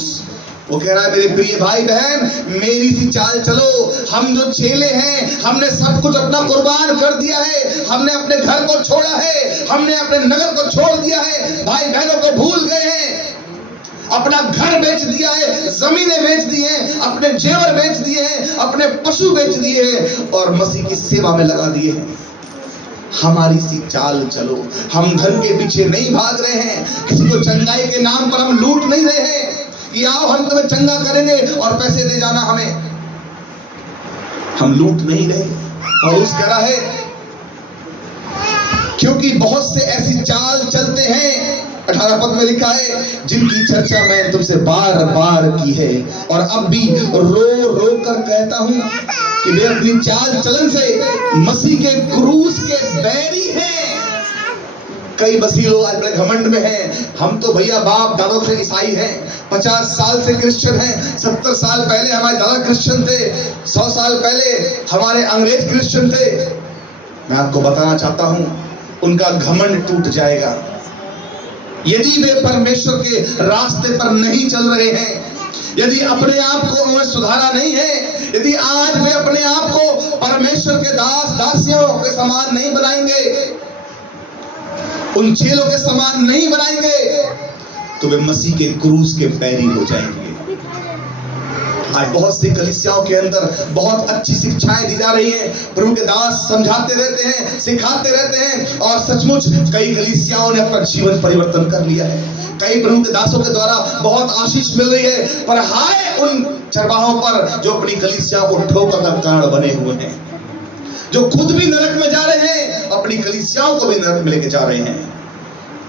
वो कह रहा है मेरे प्रिय भाई बहन, मेरी सी चाल चलो। हम जो चेले हैं, हमने सब कुछ अपना कुर्बान कर दिया है, हमने अपने घर को छोड़ा है, हमने अपने नगर को छोड़ दिया है, भाई बहनों को भूल गए हैं, अपना घर बेच दिया है, जमीनें बेच दी हैं, अपने जेवर बेच दिए हैं, अपने पशु बेच दिए हैं और मसीह की सेवा में लगा दिए हैं। हमारी सी चाल चलो। हम धन के पीछे नहीं भाग रहे हैं, किसी को चंगाई के नाम पर हम लूट नहीं रहे हैं कि आओ हम तुम्हें चंगा करेंगे और पैसे दे जाना हमें। हम लूट नहीं रहे। और उस कह रहा है क्योंकि बहुत से ऐसी चाल चलते हैं, 18 पद में लिखा है, जिनकी चर्चा मैंने तुमसे बार बार की है और अब भी रो रो कर कहता हूं कि वे अपनी चाल चलन से मसीह के क्रूस के बैरी हैं। कई मसीह लोग आज बड़े घमंड में हैं, हम तो भैया बाप दादों से ईसाई हैं, 50 साल से क्रिश्चियन हैं, 70 साल पहले हमारे दादा क्रिश्चियन थे, 100 साल पहले हमारे अंग्रेज क्रिश्चियन थे। मैं आपको बताना चाहता हूं, उनका घमंड टूट जाएगा यदि वे परमेश्वर के रास्ते पर नहीं चल रहे हैं, यदि अपने आप को उन्होंने सुधारा नहीं है, यदि आज वे अपने आप को परमेश्वर के दास दासियों के समान नहीं बनाएंगे, उन चेलों के समान नहीं बनाएंगे, तो वे मसीह के क्रूस के बैरी हो जाएंगे। आज बहुत सी कलीसियाओं के अंदर बहुत अच्छी शिक्षाएं दी जा रही हैं, प्रभु के दास समझाते रहते हैं, सिखाते रहते हैं और सचमुच कई कलीसियाओं ने अपना जीवन परिवर्तन कर लिया है, कई प्रभु के दासों के द्वारा बहुत आशीष मिल रही है। पर हाय उन चरवाहों पर जो अपनी कलीसिया को ठोकर का कारण बने हुए हैं, जो खुद भी नरक में जा रहे हैं, अपनी कलीसियाओं को भी नरक में लेके जा रहे हैं।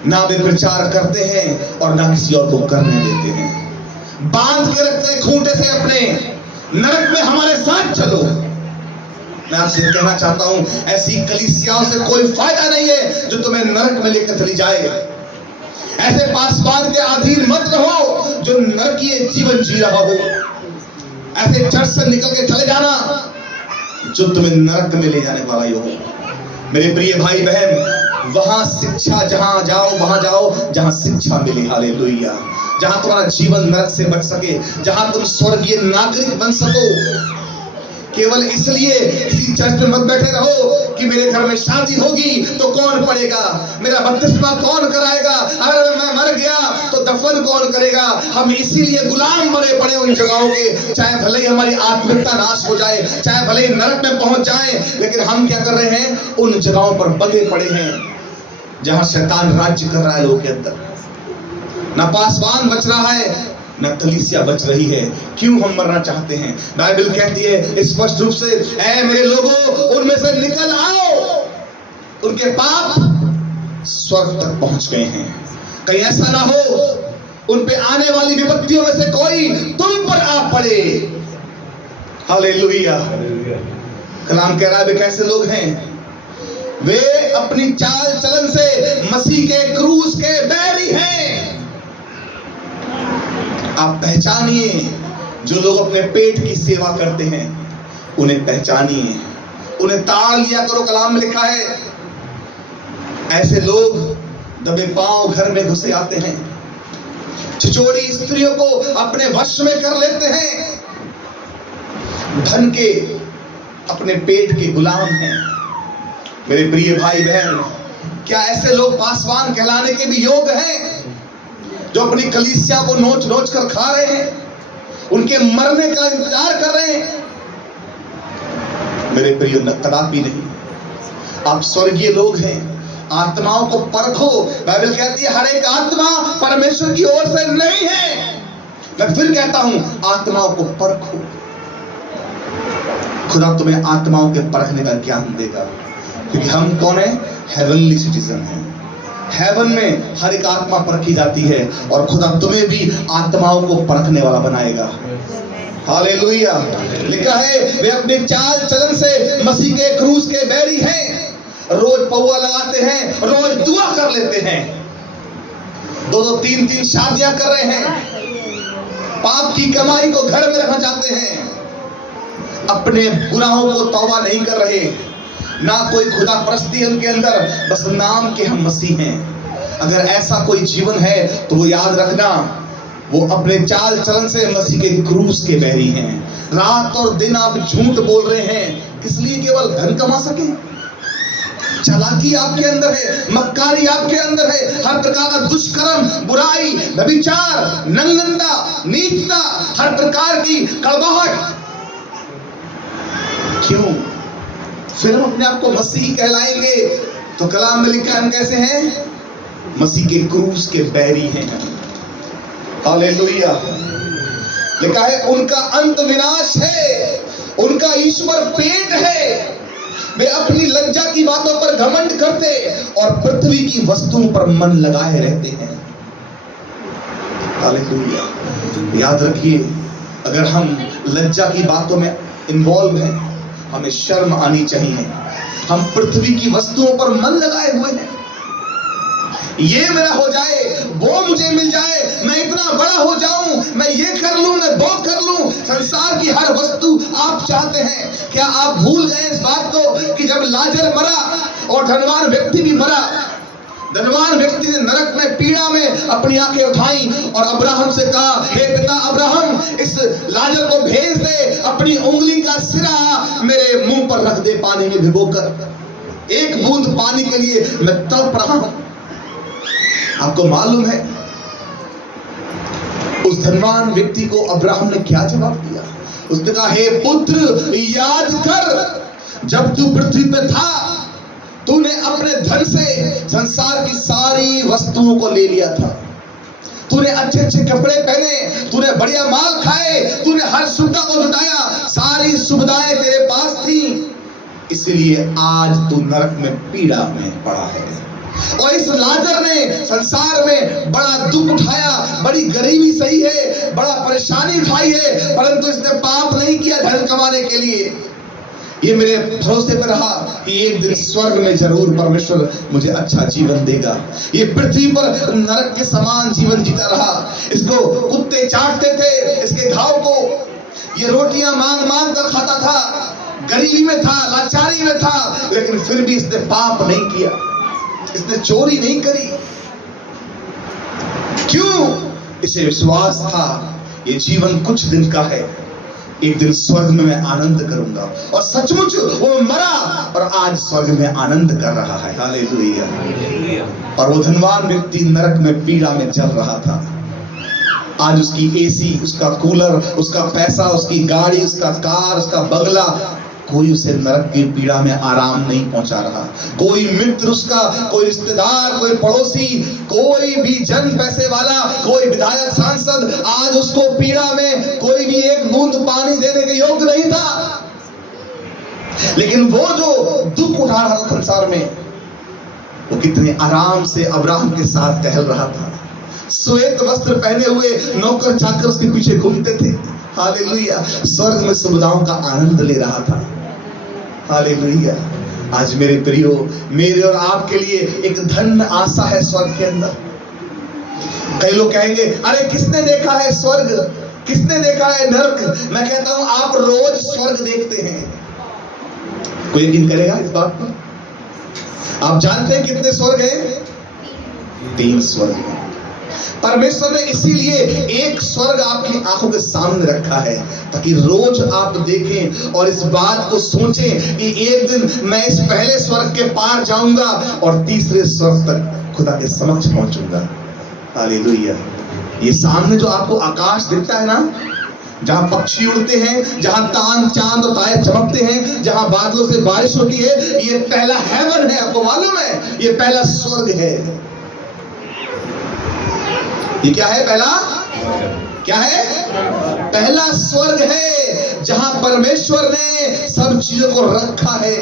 ना वे प्रचार करते हैं और ना किसी और को करने देते हैं, बांध के रखते हैं खूंटे से अपने, नरक में हमारे साथ चलो। मैं आपसे कहना चाहता हूं, ऐसी कलीसियाओं से कोई फायदा नहीं है जो तुम्हें नरक में लेकर चली जाए। ऐसे पासवान के अधीन मत रहो जो नरकीय जीवन जी रहा हो। ऐसे चर्च से निकल के चले जाना जो तुम्हें नरक में ले जाने वाला हो। मेरे प्रिय भाई बहन, वहां शिक्षा जहां जाओ, वहां जाओ जहां शिक्षा मिले, हालेलुया, जहां तुम्हारा जीवन नरक से बच सके, जहां तुम स्वर्गीय नागरिक बन सको। केवल इसलिए किसी चर्च में मत बैठे रहो कि मेरे घर में शादी होगी तो कौन पढ़ेगा, मेरा बपतिस्मा कौन कराएगा, अगर मैं मर गया तो दफन कौन करेगा। हम इसीलिए गुलाम बने पड़े उन जगहों के, चाहे भले ही हमारी आत्मिकता नाश हो जाए, चाहे भले ही नरक में पहुंच जाए, लेकिन हम क्या कर रहे हैं, उन जगहों पर बंधे पड़े हैं जहां शैतान राज्य कर रहा है लोगों के अंदर। ना पासवान बच रहा है, न कलीसिया बच रही है। क्यों हम मरना चाहते हैं? बाइबल कहती है स्पष्ट रूप से, ऐ मेरे लोगों, उनमें से निकल आओ, उनके पाप स्वर्ग तक पहुंच गए हैं। कहीं ऐसा ना हो उन पे आने वाली विपत्तियों में से कोई तुम पर आ पड़े। हालेलुया। कलाम कह रहा है वे कैसे लोग हैं? वे अपनी चाल चलन से मसीह के क्रूस के बैरी हैं। आप पहचानिए, जो लोग अपने पेट की सेवा करते हैं उन्हें पहचानिए, उन्हें ताड़ लिया करो। कलाम में लिखा है ऐसे लोग दबे पांव घर में घुसे आते हैं, छिछोरी स्त्रियों को अपने वश में कर लेते हैं, धन के अपने पेट के गुलाम हैं। मेरे प्रिय भाई बहन, क्या ऐसे लोग पासवान कहलाने के भी योग्य हैं, जो अपनी कलीसिया को नोच नोच कर खा रहे हैं, उनके मरने का इंतजार कर रहे हैं? मेरे प्रिय, कदापि नहीं। आप स्वर्गीय लोग हैं, आत्माओं को परखो। बाइबल कहती है हर एक आत्मा परमेश्वर की ओर से नहीं है। मैं फिर कहता हूं, आत्माओं को परखो। खुदा तुम्हें आत्माओं के परखने का ज्ञान देगा। क्योंकि हम कौन है? हेवनली सिटीजन हैं। हेवन में हर एक आत्मा परखी जाती है और खुदा तुम्हें भी आत्माओं को परखने वाला बनाएगा। हालेलुया। लिखा है वे अपने चाल चलन से मसीह के क्रूस के बैरी हैं। रोज पौआ लगाते हैं, रोज दुआ कर लेते हैं, 2-2 3-3 शादियां कर रहे हैं, पाप की कमाई को घर में रखना चाहते हैं, अपने गुनाहों को तौबा नहीं कर रहे, ना कोई खुदा परस्ती उनके अंदर, बस नाम के हम मसीह हैं। अगर ऐसा कोई जीवन है तो वो याद रखना, वो अपने चाल चलन से मसीह के क्रूस के बैरी हैं। रात और दिन आप झूठ बोल रहे हैं, इसलिए केवल धन कमा सके। चालाकी आपके अंदर है, मक्कारी आपके अंदर है, हर प्रकार का दुष्कर्म, बुराई, व्यभिचार, नंगनता, नीचता, हर प्रकार की कड़वाहट। क्यों? फिर हम अपने आप को मसीह कहलाएंगे तो कलाम में लिखा हम कैसे हैं? मसीह के क्रूस के बैरी हैं। हालेलुया। लिखा है उनका अंत विनाश है, उनका ईश्वर पेट है। वे अपनी लज्जा की बातों पर घमंड करते और पृथ्वी की वस्तुओं पर मन लगाए रहते हैं। हालेलुया। याद रखिए, अगर हम लज्जा की बातों में इन्वॉल्व हैं, हमें शर्म आनी चाहिए। हम पृथ्वी की वस्तुओं पर मन लगाए हुए हैं। ये मेरा हो जाए, वो मुझे मिल जाए, मैं इतना बड़ा हो जाऊं, मैं ये कर लूं, मैं वो कर लूं। संसार की हर वस्तु आप चाहते हैं। क्या आप भूल गए इस बात को कि जब लाजर मरा और धनवान व्यक्ति भी मरा, धनवान व्यक्ति ने नरक में पीड़ा में अपनी आंखें उठाई और अब्राहम से कहा, हे पिता अब्राहम, इस लाजर को भेज दे, अपनी उंगली का सिरा मेरे मुंह पर रख दे पानी में भिगोकर। एक बूंद पानी के लिए मैं तड़प रहा हूं। आपको मालूम है उस धनवान व्यक्ति को अब्राहम ने क्या जवाब दिया? उसने कहा, हे पुत्र, याद कर जब तू पृथ्वी पे था, तूने अपने धन से संसार की सारी वस्तुओं को ले लिया था। तूने अच्छे अच्छे कपड़े पहने, तूने बढ़िया माल खाए, तूने हर सुविधा को जुटाया, सारी सुविधाएं तेरे पास थी, इसलिए आज तू नरक में पीड़ा में पड़ा है। और इस लाजर ने संसार में बड़ा दुख उठाया, बड़ी गरीबी सही है, बड़ा परेशानी उठाई है, परंतु इसने पाप नहीं किया धन कमाने के लिए। ये मेरे भरोसे पर रहा कि एक दिन स्वर्ग में जरूर परमेश्वर मुझे अच्छा जीवन देगा। ये पृथ्वी पर नरक के समान जीवन जीता रहा। इसको कुत्ते चाटते थे, इसके घाव को। ये रोटियां मांग मांग कर खाता था, गरीबी में था, लाचारी में था, लेकिन फिर भी इसने पाप नहीं किया, इसने चोरी नहीं करी। क्यों? इसे विश्वास था ये जीवन कुछ दिन का है, एक दिन स्वर्ग में मैं आनंद करूंगा। और सचमुच वो मरा और आज स्वर्ग में आनंद कर रहा है। हालेलुया। और वो धनवान व्यक्ति नरक में पीड़ा में जल रहा था। आज उसकी एसी, उसका कूलर, उसका पैसा, उसकी गाड़ी, उसका कार, उसका बंगला, कोई उसे नरक की पीड़ा में आराम नहीं पहुंचा रहा। कोई मित्र उसका, कोई रिश्तेदार, कोई पड़ोसी, कोई भी जन पैसे वाला, कोई विधायक, सांसद आज उसको पीड़ा में कोई भी एक बूंद पानी देने के योग्य नहीं था। लेकिन वो जो दुख उठा रहा था संसार में, वो कितने आराम से अब्राहम के साथ टहल रहा था। श्वेत वस्त्र पहने हुए नौकर चाकर उसके पीछे घूमते थे। हालेलुया। स्वर्ग में सुविधाओं का आनंद ले रहा था। हालेलुया। आज मेरे प्रियो, मेरे और आपके लिए एक धन्य आशा है स्वर्ग के अंदर। कई लोग कहेंगे, अरे किसने देखा है स्वर्ग, किसने देखा है नरक? मैं कहता हूं, आप रोज स्वर्ग देखते हैं। कोई यकीन करेगा इस बात पर? आप जानते हैं कितने स्वर्ग हैं? 3 स्वर्ग हैं। परमेश्वर ने इसीलिए एक स्वर्ग आपकी आंखों के सामने रखा है, ताकि रोज आप देखें और इस बात को सोचें कि एक दिन मैं इस पहले स्वर्ग के पार जाऊंगा और तीसरे स्वर्ग तक खुदा के समक्ष पहुंचूंगा। हालेलुया। ये सामने जो आपको आकाश दिखता है ना, जहां पक्षी उड़ते हैं, जहां तान चांद और तारे चमकते हैं, जहां बादलों से बारिश होती है, ये पहला हेवन है। आपको मालूम है? ये पहला स्वर्ग है। ये क्या है? पहला क्या है? पहला स्वर्ग है, जहां परमेश्वर ने सब चीजों को रखा है।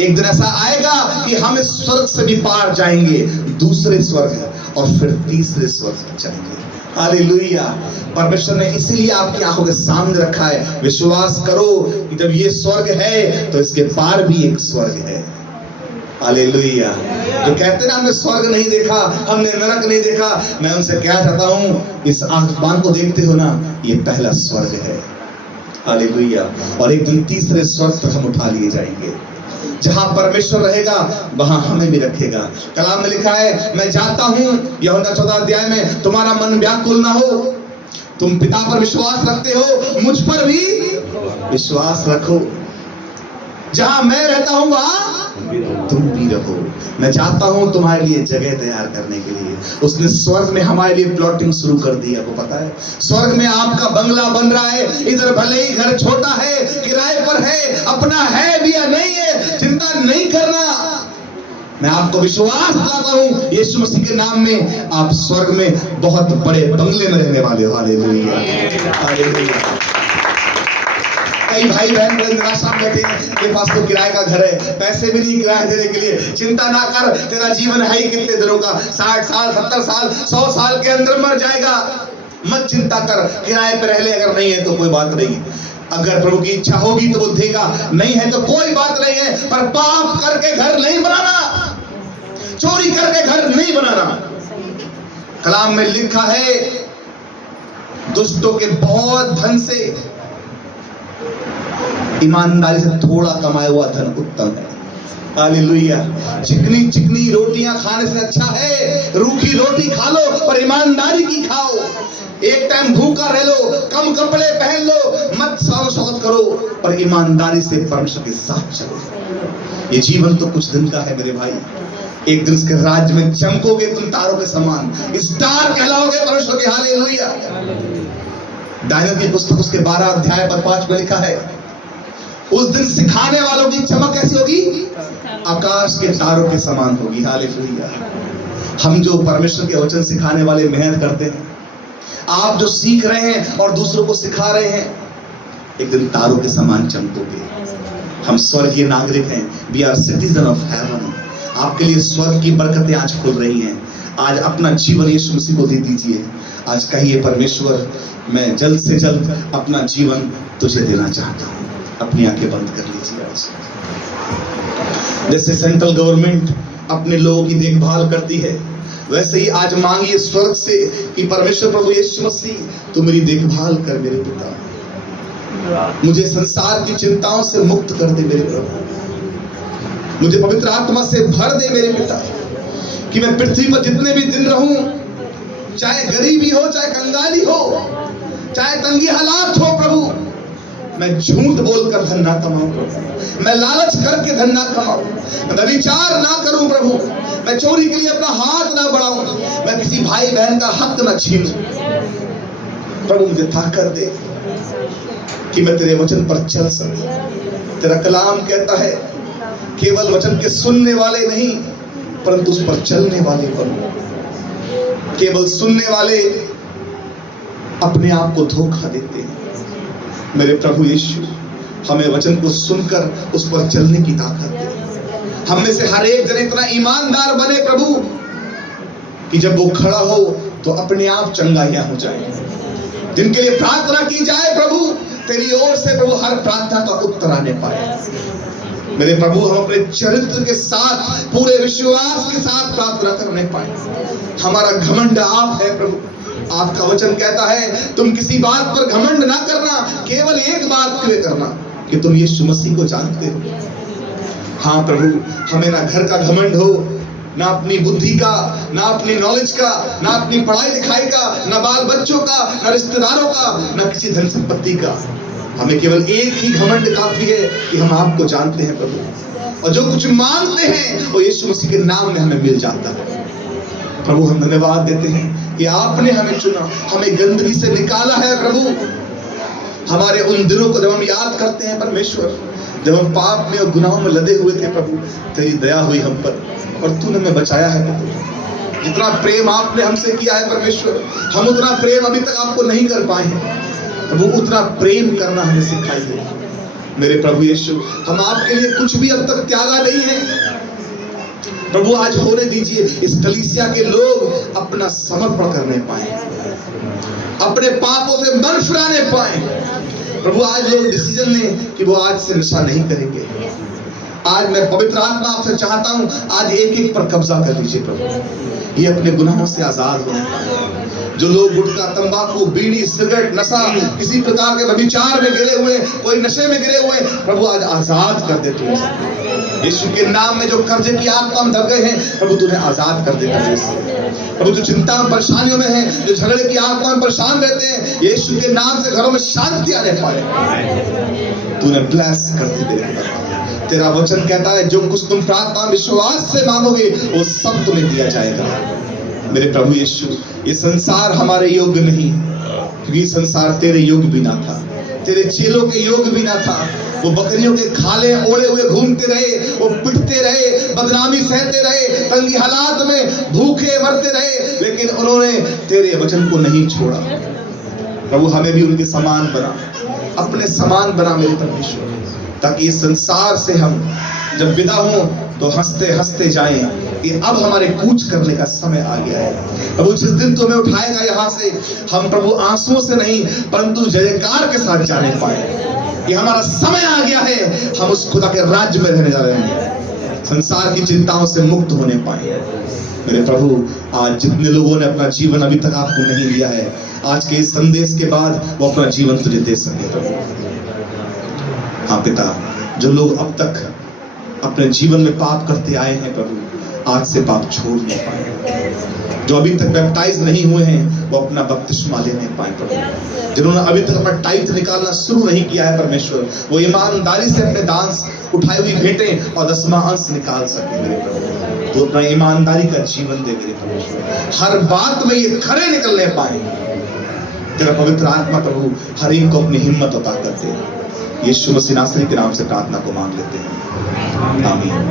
एक दिन ऐसा आएगा कि हम इस स्वर्ग से भी पार जाएंगे, दूसरे स्वर्ग और फिर तीसरे स्वर्ग जाएंगे। हालेलुया। परमेश्वर ने इसीलिए आपकी आंखों के सामने रखा है। विश्वास करो कि जब ये स्वर्ग है तो इसके पार भी एक स्वर्ग है। हालेलुया। जो कहते ना हमने स्वर्ग नहीं देखा, हमने नरक नहीं देखा, मैं उनसे क्या चाहता हूं, इस आसमान को देखते हो ना, ये पहला स्वर्ग है। हालेलुया। और एक दिन तीसरे स्वर्ग तक हम उठा लिए जाएंगे। जहां परमेश्वर रहेगा वहां हमें भी रखेगा। कलाम में लिखा है, मैं जाता हूं, यूहन्ना 14 अध्याय में, तुम्हारा मन व्याकुल ना हो, तुम पिता पर विश्वास रखते हो, मुझ पर भी विश्वास रखो। जहां मैं रहता हूं वहां तुम भी रहो। मैं जाता हूं तुम्हारे लिए जगह तैयार करने के लिए। उसने स्वर्ग में हमारे लिए प्लॉटिंग शुरू कर दी। आपको पता है स्वर्ग में आपका बंगला बन रहा है। इधर भले ही घर छोटा है, किराए पर है, अपना है भी या नहीं है, चिंता नहीं करना। मैं आपको विश्वास दिलाता हूं, यीशु मसीह के नाम में आप स्वर्ग में बहुत बड़े बंगले में रहने वाले हो। Hallelujah, hallelujah. कई भाई बहन बड़े निराशा में बैठे हैं, तेरे पास तो किराए का घर है, पैसे भी नहीं किराया देने के लिए। चिंता ना कर, तेरा जीवन है ही कितने दिनों का, 60 साल, 70 साल, 100 साल के अंदर मर जाएगा। मत चिंता कर, किराए पे रह ले, अगर नहीं है तो कोई बात नहीं। अगर प्रभु की इच्छा होगी तो वो देगा, नहीं है तो कोई बात नहीं है। पर पाप करके घर नहीं बनाना, चोरी करके घर नहीं बनाना। कलाम में लिखा है, दुष्टों के बहुत धन से ईमानदारी से थोड़ा कमाया हुआ धन उत्तम है। हालेलुया। चिकनी चिकनी रोटियां खाने से अच्छा है रूखी रोटी खा लो पर ईमानदारी की खाओ। एक टाइम भूखा रह लो, कम कपड़े पहन लो, मत शौकत करो, पर ईमानदारी से परमेश्वर के साथ चलो। ये जीवन तो कुछ दिन का है मेरे भाई। एक दिन उसके राज्य में चमकोगे तुम तारों के समान, स्टार कहलाओगे परमेश्वर के। हालेलुया। दानियेल की पुस्तक उसके 12 अध्याय पर 5 में लिखा है, उस दिन सिखाने वालों की चमक कैसी होगी? आकाश के तारों के समान होगी। हालेलुया। हम जो परमेश्वर के वचन सिखाने वाले मेहनत करते हैं, आप जो सीख रहे हैं और दूसरों को सिखा रहे हैं, एक दिन तारों के समान चमकोगे। हम स्वर्गीय नागरिक हैं। We are citizen of heaven. आपके लिए स्वर्ग की बरकतें आज खुल रही हैं। आज अपना जीवन यीशु मसीह को दे दीजिए। आज कहिए, परमेश्वर मैं जल्द से जल्द अपना जीवन तुझे देना चाहता हूँ। अपनी आंखें बंद कर लीजिए। आज जैसे सेंट्रल गवर्नमेंट अपने लोगों की देखभाल करती है, वैसे ही आज मांगिए स्वर्ग से कि परमेश्वर प्रभु यीशु मसीह तू मेरी देखभाल कर मेरे पिता। मुझे संसार की चिंताओं से मुक्त कर दे मेरे प्रभु। मुझे पवित्र आत्मा से भर दे मेरे पिता, कि मैं पृथ्वी पर जितने भी दिन रहूं, चाहे गरीबी हो, चाहे कंगाली हो, चाहे तंगी हालात हो, प्रभु मैं झूठ बोलकर धन ना कमाऊं, मैं लालच करके धन ना कमाऊं, मैं व्यभिचार ना करूं प्रभु, मैं चोरी के लिए अपना हाथ ना बढ़ाऊं, मैं किसी भाई बहन का हक ना छीनूं। प्रभु मुझे ताकत दे कि मैं तेरे वचन पर चल सकूं। तेरा कलाम कहता है, केवल वचन के सुनने वाले नहीं परंतु उस पर चलने वाले बनो। केवल सुनने वाले अपने आप को धोखा देते हैं। मेरे प्रभु यीशु हमें वचन को सुनकर उस पर चलने की ताकत दे। हम में से हर एक जन इतना ईमानदार बने प्रभु कि जब वो खड़ा हो तो अपने आप चंगाइयां हो जाए। जिनके लिए प्रार्थना की जाए प्रभु, तेरी ओर से प्रभु हर प्रार्थना का उत्तर आने पाए। मेरे प्रभु हम अपने चरित्र के साथ, पूरे विश्वास के साथ प्रार्थना करने पाए। हमारा घमंड आप है प्रभु। आपका वचन कहता है, तुम किसी बात पर घमंड ना करना, केवल एक बात के लिए करना कि तुम यीशु मसीह को जानते हो। हाँ प्रभु, हमें ना घर का घमंड हो, ना अपनी बुद्धि का, ना अपनी नॉलेज का, ना अपनी पढ़ाई लिखाई का, ना बाल बच्चों का, ना रिश्तेदारों का, ना किसी धन संपत्ति का। हमें केवल एक ही घमंड काफी है कि हम आपको जानते हैं प्रभु, और जो कुछ मांगते हैं वो यीशु मसीह के नाम में हमें मिल जाता है। प्रभु हम धन्यवाद देते हैं कि आपने हमें चुना, हमें गंदगी से निकाला है प्रभु। हमारे उन दिनों को जब हम याद करते हैं परमेश्वर, जब हम पाप में और गुनाहों में लदे हुए थे प्रभु, तेरी दया हुई हम पर और तूने हमें बचाया है प्रभु। जितना प्रेम आपने हमसे किया है परमेश्वर, हम उतना प्रेम अभी तक आपको नहीं कर पाए हैं प्रभु। उतना प्रेम करना हमें सिखाइए। मेरे प्रभु यीशु, हम आपके लिए कुछ भी अब तक त्यागा नहीं है प्रभु। आज होने दीजिए इस कलीसिया के लोग अपना समर्पण करने पाए, अपने पापों से मन फिराने पाए प्रभु। आज लोग डिसीजन लें कि वो आज से नशा नहीं करेंगे। आज मैं पवित्र आत्मा आपसे चाहता हूं, आज एक एक पर कब्जा कर लीजिए प्रभु। ये अपने गुनाहों से आजाद होने पाए। जो लोग गुटखा, तंबाकू, बीड़ी, सिगरेट, नशा, किसी प्रकार के व्यभिचार में गिरे हुए, कोई नशे में गिरे हुए, प्रभु आज आजाद कर दे तू। यीशु के नाम में जो कर्जे की आत्मा में दब गए हैं प्रभु, तूने आजाद कर दे प्रभु। जो चिंता में, परेशानियों में है, जो झगड़े की आत्मा में परेशान रहते हैं, यीशु के नाम से घरों में शांति आने पाए। तूने ब्लेस कर दे मेरे प्रभु। तेरा वचन कहता है जो कुछ तुम प्रार्थना विश्वास से मांगोगे वो सब तुम्हें दिया जाएगा। मेरे प्रभु यीशु, ये संसार हमारे योग्य नहीं, क्योंकि संसार तेरे योग्य भी ना था, तेरे चेलों के योग्य भी ना था। वो बकरियों के खाले ओढ़े हुए घूमते रहे, वो पिटते रहे, बदनामी सहते रहे, तंगी हालात में भूखे मरते रहे, लेकिन उन्होंने तेरे वचन को नहीं छोड़ा। प्रभु हमें भी उनके समान बना, अपने समान बना मेरे परमेश्वर, ताकि इस संसार से हम जब विदा हों तो हंसते हंसते जाएं कि अब हमारे कूच करने का समय आ गया है। प्रभु जिस दिन तुम्हें उठाएगा यहाँ से, हम प्रभु आंसुओं से नहीं परंतु जयकार के साथ जाने पाए कि हमारा समय आ गया है, हम उस खुदा के राज्य में रहने जा रहे हैं, संसार की चिंताओं से मुक्त होने पाए। मेरे प्रभु, आज जितने लोगों ने अपना जीवन अभी तक आपको नहीं दिया है, आज के इस संदेश के बाद वो अपना जीवन तुझे दे सके प्रभु। हाँ पिता, जो लोग अब तक अपने जीवन में पाप करते आए हैं प्रभु, आज से पाप छोड़ नहीं पाए। जो अभी तक बैप्टाइज नहीं हुए हैं वो अपना बपतिस्मा ले नहीं पाए प्रभु। जिन्होंने अभी तक अपना टाइट निकालना शुरू नहीं किया है परमेश्वर, वो ईमानदारी से अपने दान उठाई हुई भेंटें और 10वां अंश निकाल सके मेरे प्रभु। तो अपना ईमानदारी का जीवन दे मेरे परमेश्वर, हर बात में ये खरे निकलने पाए। तेरा पवित्र आत्मा प्रभु हर एक को अपनी हिम्मत अता करते। यीशु मसीह नासरी के नाम से प्रार्थना को मांग लेते हैं, आमीन।